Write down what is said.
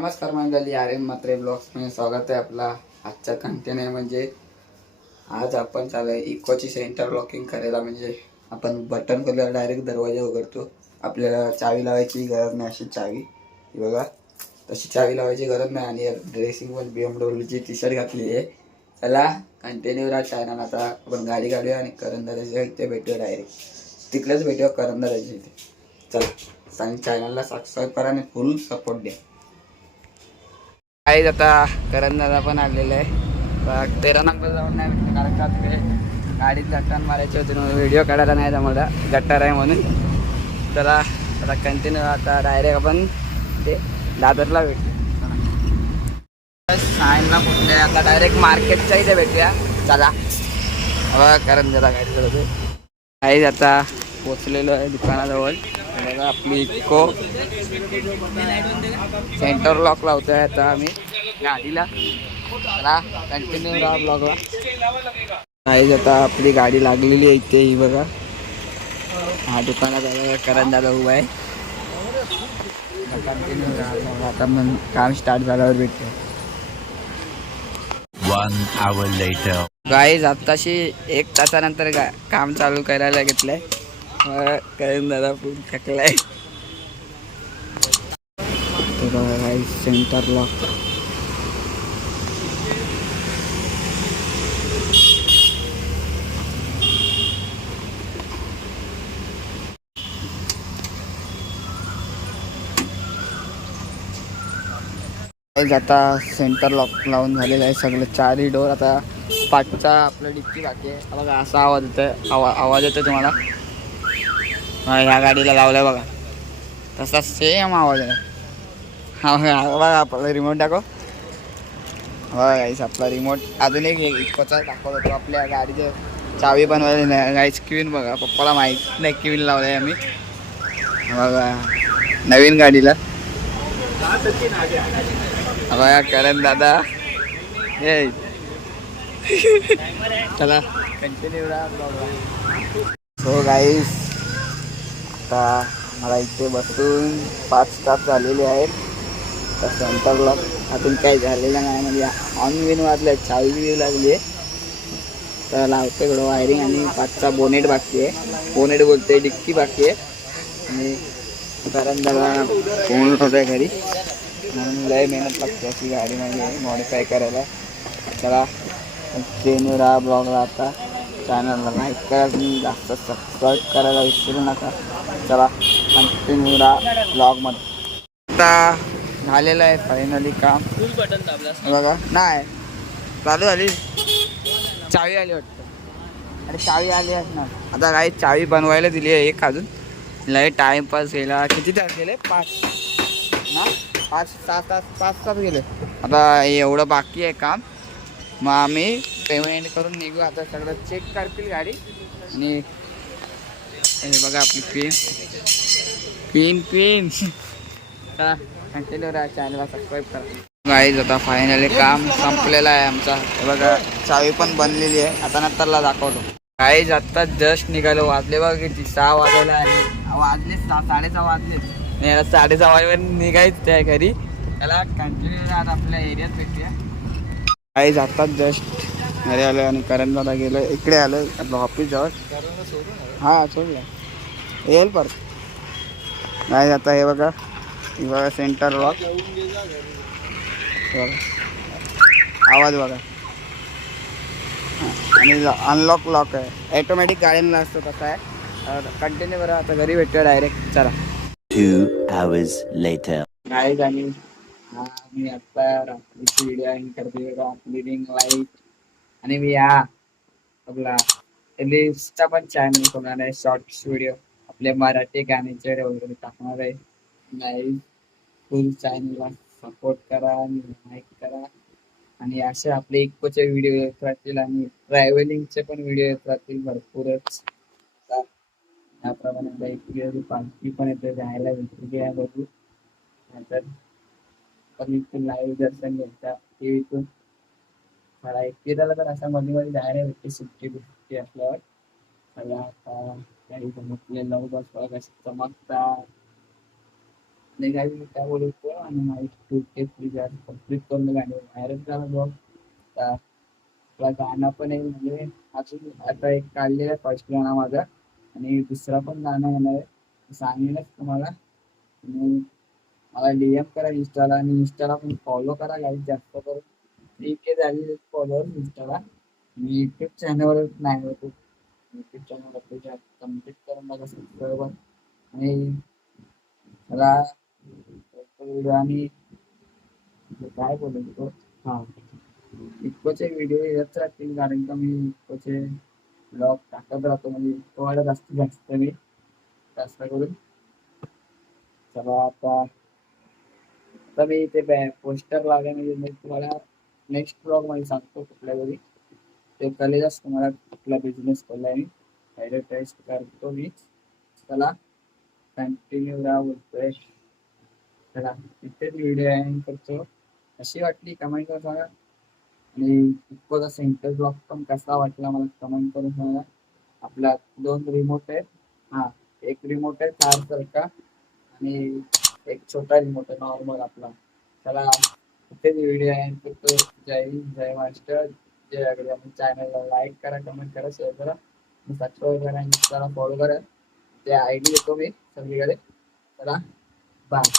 नमस्कार मंडळी R M मात्रे ब्लॉग्समध्ये स्वागत आहे आपला. आजचा कंटेन आहे म्हणजे आज आपण चालू आहे इकोची सेंटर लॉकिंग करायला. म्हणजे आपण बटन खोलल्यावर डायरेक्ट दरवाजा उघडतो. आपल्याला चावी लावायची गरज नाही अशी चावी. बघा तशी चावी लावायची गरज नाही. आणि ड्रेसिंग पण बी एमडब्ल्यूची टी शर्ट घातली आहे. चला कंटिन्यू राहा चॅनल आता आपण गाडी काढूया आणि करंदाजाच्या इथे भेटूया डायरेक्ट तिकडेच भेटूया करंदाजाच्या इथे. चला सांग चॅनलला सबस्क्राईब करा आणि फुल सपोर्ट द्या. काहीच आता. करंदाजा पण आलेला आहे. तेरा नंबर जाऊन नाही भेटलं कारण का तिकडे गाडीत गट्टान मारायचे होते म्हणून व्हिडिओ काढायला नाही जमला. गट्टार आहे म्हणून. चला आता कंटिन्यू आता डायरेक्ट आपण ते दादरला भेटले सायनला कुठले आता डायरेक्ट मार्केटच्या इथे भेटूया. चला. बघा करंजाला गाडी चालवते काहीच आता पोचलेलो आहे दुकानाजवळ. बघा आपली इको. सेंटर लॉक लावतो आहे आता आम्ही. गाडीला. चला कंटिन्यू राहा ब्लॉगला काहीच आता आपली गाडी लागलेली आहे इथे ही बघा. हा दुकानात करंजाला उभा आहे. कंटिन्यू राहा आता मग काम स्टार्ट झाल्यावर भेटतो. One hour later. गाईज आत्ताशी एक तासानंतर गा काम चालू करायला घेतलंय. करून दादा पूर्ण थकलाय ते बघा गाईज सेंटर लॉक गाईज आता सेंटर लॉक लावून झालेलं आहे सगळं. चारही डोर आता पाठचा आपलं डिक्की बाकी आहे. बघा असा आवाज येतोय. आवा आवाज येतो तुम्हाला. हा ह्या गाडीला लावलाय बघा. तसा सेम आवाज आहे. हा बघा आपला रिमोट दाखव. हो, गाईस आपला रिमोट अजून एक इतकोचा दाखवत होतो आपल्या गाडीचं चावी बनवायला नाही गाईस क्वीन बघा. पप्पाला माहीत नाही क्वीन लावलाय आम्ही. बघा. नवीन गाडीला. बघा करण दादा. हे चला. कंटिन्यू सो गाईस आता मला इथे बसून पाच तास झालेले आहेत. तर सेंटरला अजून काही झालेलं नाही. म्हणजे ऑन विन वाजले चावी बी लागली आहे तर लावते इकडं वायरिंग आणि पाचचा बोनेट बाकी आहे बोनेट बोलते डिक्की बाकी आहे आणि कारण दादा फोन होता घरी. म्हणून लय मेहनत लागते अशी गाडी म्हणजे मॉडिफाय करायला. चला ट्रेनवर राहा ब्लॉगला आता. चॅनलला लाईक करा तुम्ही जास्त सबस्क्राईब करायला विसरू नका. चला कंटिन्यू राहा ब्लॉगमध्ये आता झालेलं आहे फायनली काम. हे बघा नाही. चालू झाली. चावी आली वाटतं. अरे चावी आली असणार. आता काही चावी बनवायला दिली आहे एक अजून. लय टाइमपास गेला किती तास गेले पाच. ना? पाच सात तास पाच तास गेले. आता एवढं बाकी आहे काम. मग आम्ही पेमेंट करून निघू. आता सगळं चेक करतील गाडी. आणि हे बघा आपली पिन पिन पिन चला कंटिन्यू राहा चॅनलला सबस्क्राईब करा. गाईज आता फायनली काम संपलेलं आहे आमचा. हे बघा चावी पण बनलेली आहे. आता नंतरला दाखवतो. गाईज आत्ता जस्ट निघालो. वाजले बघा किती? सहा वाजायला आहे. वाजले सहा साडेसहा वाजले याला साडेसहा वाजेवर निघायचं त्या घरी. त्याला कंटिन्यू राहत आपल्या एरियात भेटूया काहीच आत्ताच जस्ट घरी आलो आणि करण दादा गेलो इकडे आलो आपलं ऑफिस जवळ. हा सोडलं येईल परत. नाही आता हे बघा. हे बघा सेंटर लॉक आवाज बघा. आणि अनलॉक लॉक आहे. ॲटोमॅटिक गाड्यांना असतो तसा आहे. कंटिन्यू बरं आता घरी भेटूया डायरेक्ट चला. Two hours later. गाईज आणि हा मी आता रात्रीची व्हिडिओ आहे करते आपली लाइट आणि मी या आपला लिस्टचा पण चॅनल होणार आहे शॉर्ट्स व्हिडिओ आपले मराठी गाण्याचे वगैरे टाकणार आहे. गाईज फुल चॅनलला सपोर्ट करा आणि लाईक करा. आणि असे आपले इकोचे व्हिडिओ येत राहतील आणि ट्रॅव्हलिंगचे पण व्हिडिओ येत राहतील भरपूरच. त्याप्रमाणे आता एक वेळ पालखी पण येते जायला भेटली आहे बघू. नंतर पण इथून लाईव्ह दर्शन घ्यायचा इथून. मला एकटीला तर अशा मध्ये मध्ये जायला भेटते सुट्टी सुट्टी असल्यावर. मला आता काही जमतले नऊ बस बघा कशी चमकतात. नाही काही मी काय बोलतो आणि माझी टू के प्लीज कंप्लीट करून गाणी बाहेरच झाला बघ. तर गाणं पण आहे म्हणजे अजून आता एक काढलेला फर्स्ट गाणं माझा. आणि दुसरा पण गाणं येणार आहे. सांगेनच तुम्हाला. तुम्ही मला डीएम करा इंस्टाला आणि इंस्टाला पण फॉलो करा गाईज जास्त करून. थ्री के झालेले फॉलोअर इंस्टाला आणि युट्यूब चॅनलवर नाही होतो. युट्यूब चॅनल आपल्या कंप्लीट करून बघा सबस्क्राईबर आणि मला व्हिडिओ आणि काय बोलतो हा. इतकोचे व्हिडिओ येत राहतील कारण का मी इतकोचे ब्लॉग टाकत राहतो म्हणजे पोहायला जास्तीत जास्त मी जास्त करून. चला आता आता मी ते पोस्टर लावले म्हणजे मी तुम्हाला नेक्स्ट ब्लॉगमध्ये सांगतो कुठल्या तरी. ते कळेलच तुम्हाला कुठला बिझनेस खोललाय मी. ऍडव्हर्टाईज करतो मी. चला कंटिन्यू राहा बोलतोय. चला इथेच व्हिडिओ करतो. कशी वाटली कमेंट करून सांगा आणि इतकोचा सेंटर ब्लॉक पण कसा वाटला मला कमेंट करून सांगा. आपला दोन रिमोट आहेत. हा एक रिमोट आहे चार सारखा आणि एक छोटा रिमोट आहे नॉर्मल आपला. त्याला इथेच व्हिडिओ आहे तो जय जय मास्टर जय अगदी आपण चॅनलला लाईक करा कमेंट करा शेअर करा. सबस्क्राईब करा इंस्टाला फॉलो करा. ते आय डी देतो मी सगळीकडे. चला बाय